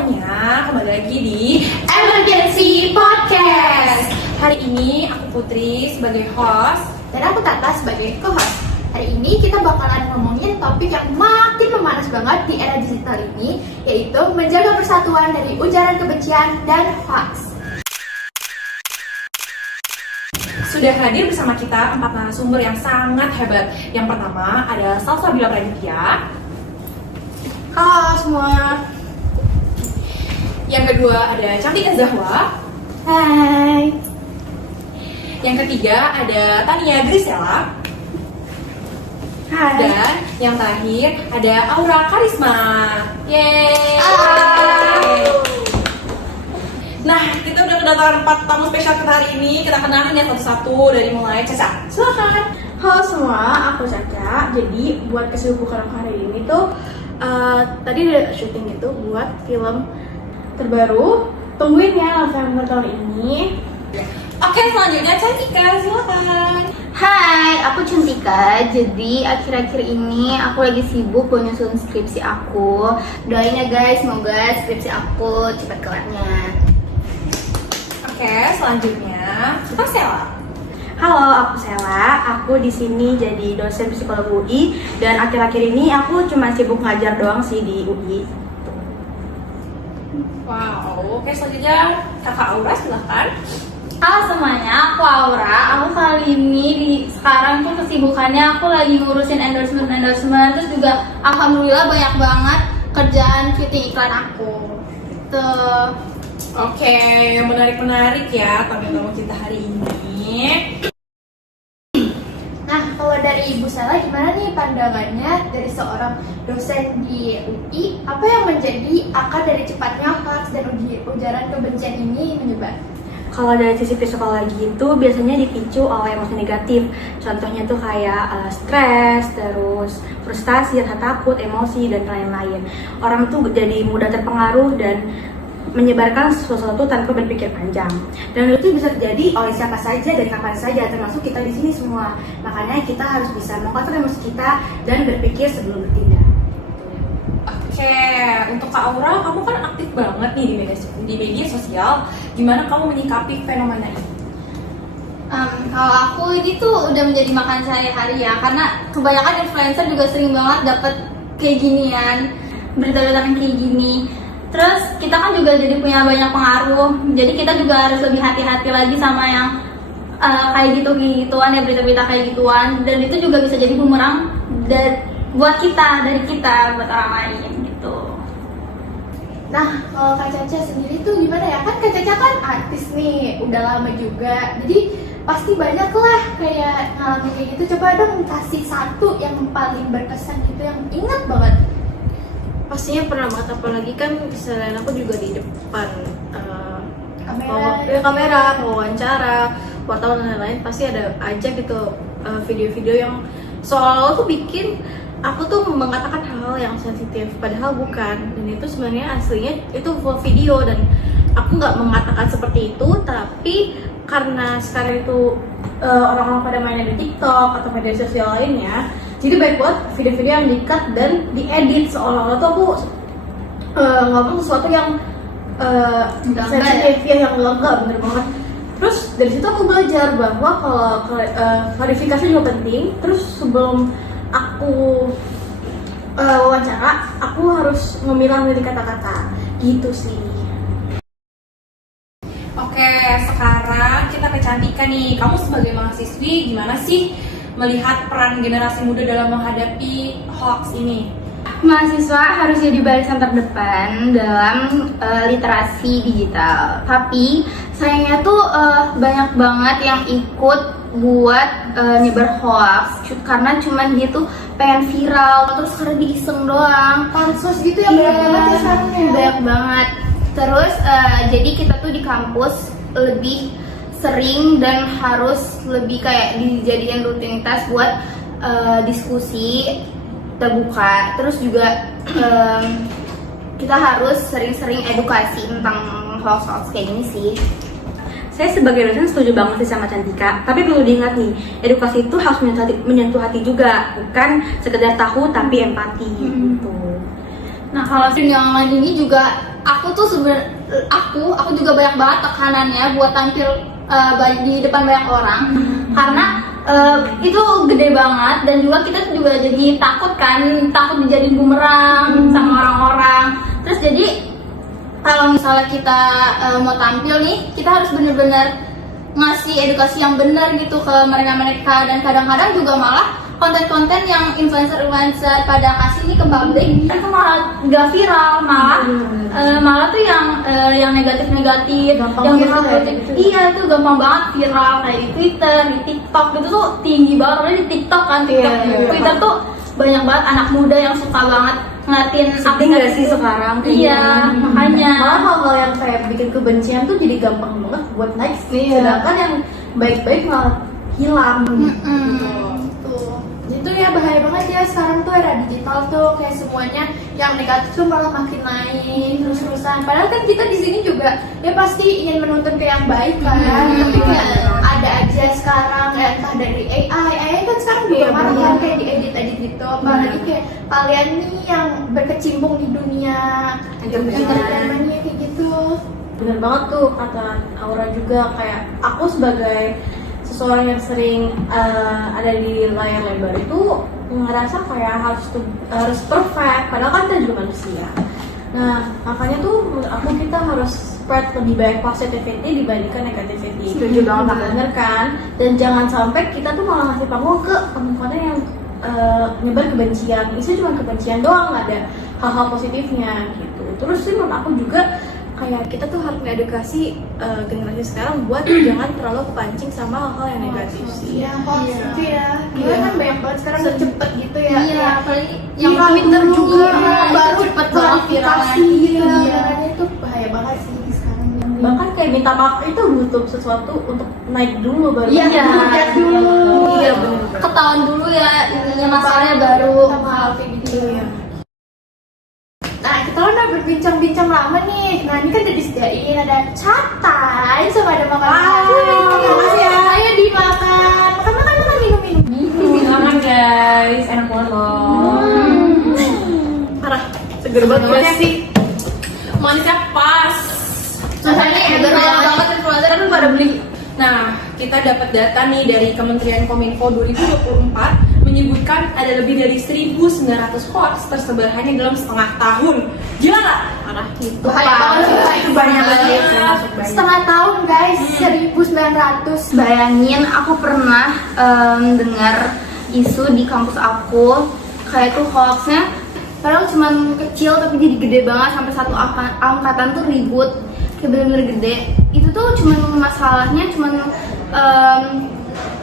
semuanya, kembali lagi di Emergency Podcast. Hari ini aku Putri sebagai host Dan aku Tata sebagai co-host. Hari ini kita bakalan ngomongin topik yang makin memanas banget di era digital ini, yaitu menjaga persatuan dari ujaran kebencian dan hoax. Sudah hadir bersama kita 4 narasumber yang sangat hebat. Yang pertama ada Salsabila Praditya. Halo semua. Yang kedua ada Cantika Zahwa. Hai. Yang ketiga ada Tania Grisela. Hai. Dan yang terakhir ada Aura Karisma. Yeay. Halo. Nah, kita udah kedatangan 4 tamu spesial kita hari ini. Kita kenalin ya satu-satu dari mulai Caca. Silakan. Halo semua, aku Caca. Jadi buat kesibukan aku hari ini tuh tadi ada syuting itu buat film terbaru. Tungguin ya November tahun ini. Oke, selanjutnya Cantika, silakan. Hai, aku Cantika. Jadi akhir-akhir ini aku lagi sibuk menyusun skripsi aku. Doain ya guys, semoga skripsi aku cepat kelarnya. Oke, selanjutnya kita Sela. Halo, aku Sela. Aku di sini jadi dosen psikologi UI dan akhir-akhir ini aku cuma sibuk ngajar doang sih di UI. Wow, oke selanjutnya Kakak Aura, silakan. Halo semuanya, aku Aura. Aku kali ini sekarang tuh kesibukannya aku lagi ngurusin endorsement, terus juga alhamdulillah banyak banget kerjaan syuting iklan aku. Tuh. Oke, menarik ya tamu-tamu kita hari ini. Nah, kalau dari Ibu Sela gimana nih pandangannya dari seorang dosen di UI? Apa yang menjadi akar dari cepatnya hoax dan ujaran kebencian ini menyebar? Kalau dari sisi psikologi itu biasanya dipicu oleh emosi negatif. Contohnya tuh kayak stres, terus frustasi, rasa takut, emosi, dan lain-lain. Orang tuh jadi mudah terpengaruh dan menyebarkan sesuatu tanpa berpikir panjang. Dan itu bisa terjadi oleh siapa saja dan kapan saja, termasuk kita di sini semua. Makanya kita harus bisa mengontrol emosi kita dan berpikir sebelum bertindak. Oke, untuk Kak Aura, kamu kan aktif banget nih di media sosial. Gimana kamu menyikapi fenomena ini? Kalau aku ini tuh udah menjadi makan sehari-hari ya, karena kebanyakan influencer juga sering banget dapet kayak ginian, berita-berita yang kayak gini. Terus kita kan juga jadi punya banyak pengaruh, jadi kita juga harus lebih hati-hati lagi sama yang kayak gituan ya, berita-berita kayak gituan. Dan itu juga bisa jadi bumerang buat kita, dari kita buat orang lain gitu. Nah, kalau Kak Caca sendiri tuh gimana ya? Kan Kak Caca kan artis nih, udah lama juga. Jadi pasti banyak lah kayak ngalamin kayak gitu. Coba dong kasih satu yang paling berkesan gitu, yang ingat banget. Pastinya pernah banget, apalagi kan selain aku juga di depan Kamera. wawancara, wartawan dan lain-lain, pasti ada aja gitu video-video yang seolah-olah tuh bikin aku tuh mengatakan hal-hal yang sensitif, padahal bukan. Dan itu sebenarnya aslinya itu full video dan aku nggak mengatakan seperti itu, tapi karena sekarang itu orang-orang pada mainnya di TikTok atau media sosial lainnya, jadi baik buat video-video yang di-cut dan diedit seolah-olah tuh aku ngomong sesuatu yang sensitif ya, yang enggak bener banget. Terus dari situ aku belajar bahwa kalau klarifikasi juga penting. Terus sebelum aku wawancara, aku harus memilah-milih kata-kata gitu sih. Oke, sekarang kita ke Cantika nih. Kamu sebagai mahasiswi gimana sih melihat peran generasi muda dalam menghadapi hoax ini? Mahasiswa harus jadi barisan terdepan dalam literasi digital. Tapi sayangnya tuh banyak banget yang ikut buat nyebar hoax karena cuman dia tuh pengen viral, terus karena diiseng doang. Pansos gitu ya, banyak banget ya sarannya. Banyak banget. Terus jadi kita tuh di kampus lebih sering dan harus lebih kayak dijadikan rutinitas buat diskusi terbuka. Terus juga kita harus sering-sering edukasi tentang hoax-hoax kayak gini sih. Saya sebagai dosen setuju banget sih sama Cantika, tapi perlu diingat nih, edukasi itu harus menyentuh hati juga, bukan sekedar tahu tapi empati gitu. Nah, kalau streaming online ini juga aku tuh aku juga banyak banget tekanannya buat tampil di depan banyak orang karena itu gede banget dan juga kita tuh juga jadi takut dijadiin bumerang sama orang-orang. Terus jadi kalau misalnya kita mau tampil nih, kita harus bener-bener ngasih edukasi yang benar gitu ke mereka dan kadang-kadang juga malah konten-konten yang influencer pada kasih nih ke publik itu malah gak viral, malah tuh yang negatif-negatif, yang viral ya, gitu. Iya itu gampang banget viral kayak di Twitter, di TikTok gitu tuh tinggi banget. Apalagi di TikTok kan, Twitter tuh banyak banget anak muda yang suka banget ngeliatin Sedih nggak sih sekarang kayak iya gini? makanya Malah hal-hal yang kayak bikin kebencian tuh jadi gampang banget buat naik sih. Sedangkan yang baik-baik malah hilang gitu. Itu ya bahaya banget ya, sekarang tuh era digital tuh kayak semuanya yang negatif tuh malah makin naik terus-terusan. Padahal kan kita di sini juga ya pasti ingin menuntun ke yang baik kan, tapi kayak ada aja sekarang entah dari AI kan sekarang juga marah kan kayak diedit gitu. Apalagi kayak kalian nih yang berkecimpung di dunia entertainment kayak gitu. Bener banget tuh kata Aura juga, kayak aku sebagai seseorang yang sering ada di layar lebar itu ngerasa kayak harus perfect, padahal kan kita juga manusia. Nah makanya tuh menurut aku kita harus spread lebih banyak positivity dibandingkan negativity. Setuju banget, bener kan? Dan jangan sampai kita tuh malah ngasih panggung ke konten yang nyebar kebencian. Itu cuma kebencian doang, nggak ada hal-hal positifnya gitu. Terus sih menurut aku juga kayak kita tuh harus ngedukasi generasi sekarang buat jangan terlalu kepancing sama hal-hal yang negatif sih. Iya, itu ya. Gila kan banyak banget sekarang cepet gitu ya. iya apalagi Yang yang Twitter juga baru cepet banget viralnya. Iya, itu bahaya banget sih sekarang. Bahkan kayak minta maaf itu butuh sesuatu untuk naik dulu baru. Iya, lihat dulu. Iya benar. Ketahuan dulu ya ininya masalahnya baru hal kayak gitu. Nah, kita udah berbincang-bincang lama nih. Nah, ini kan udah disediain ada catai sama ada makanan. Makasih ya. Ayo dimakan. Makan minum. Silakan guys, enak banget loh. Parah, seger banget ya sih. Manisnya pas. Soalnya banget influencer kan pada beli. Nah, kita dapat data nih dari Kementerian Kominfo 2024 menyebutkan ada lebih dari 1.900 hoax tersebar hanya dalam setengah tahun. Gila nggak? Parah gitu. Bahaya banget sih. Itu banyak banget. Setengah tahun guys, 1.900. Bayangin aku pernah dengar isu di kampus aku kayak tuh hoaxnya padahal cuman kecil tapi jadi gede banget sampai satu angkatan tuh ribut kayak bener-bener gede. Itu tuh cuman masalahnya cuman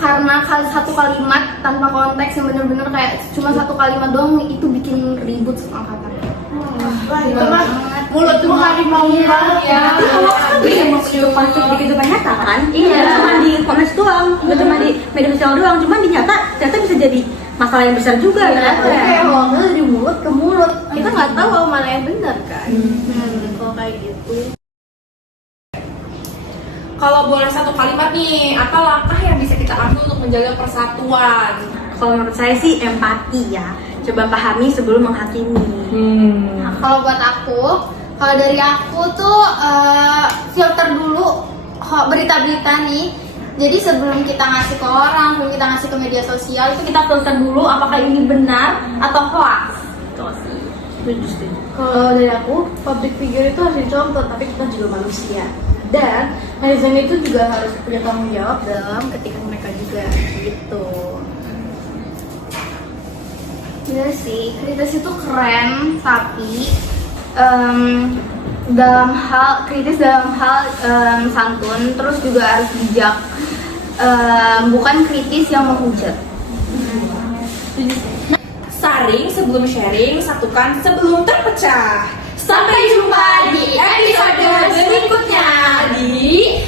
karena satu kalimat tanpa konteks yang bener-bener kayak cuma satu kalimat doang itu bikin ribut satu angkatan. Itu mah mulutmu harimau banget ya. Iya, mau konflik di kehidupan nyata kan? Iya. Nggak cuma di komers doang, nggak cuma di media sosial doang, cuma di nyata ternyata bisa jadi masalah yang besar juga ya. Kayak hoaxnya dari mulut ke mulut. Kita nggak tahu mana yang benar kan. Kalau kayak gitu. Kalau boleh satu kalimat nih, apa langkah yang bisa kita ambil untuk menjaga persatuan? Kalau menurut saya sih empati ya. Coba pahami sebelum menghakimi. Nah, kalau buat kalau dari aku tuh filter dulu berita-berita nih. Jadi sebelum kita ngasih ke orang, sebelum kita ngasih ke media sosial itu kita filter dulu apakah ini benar atau hoax. Gitu sih. Kalau dari aku, public figure itu harus dicontoh, tapi kita juga manusia. Dan netizen itu juga harus punya tanggung jawab dalam ketika mereka juga gitu. Iya sih, kritis itu keren, tapi dalam hal santun, terus juga harus bijak, bukan kritis yang menghujat. Saring sebelum sharing, satukan sebelum terpecah. Sampai jumpa di episode berikutnya di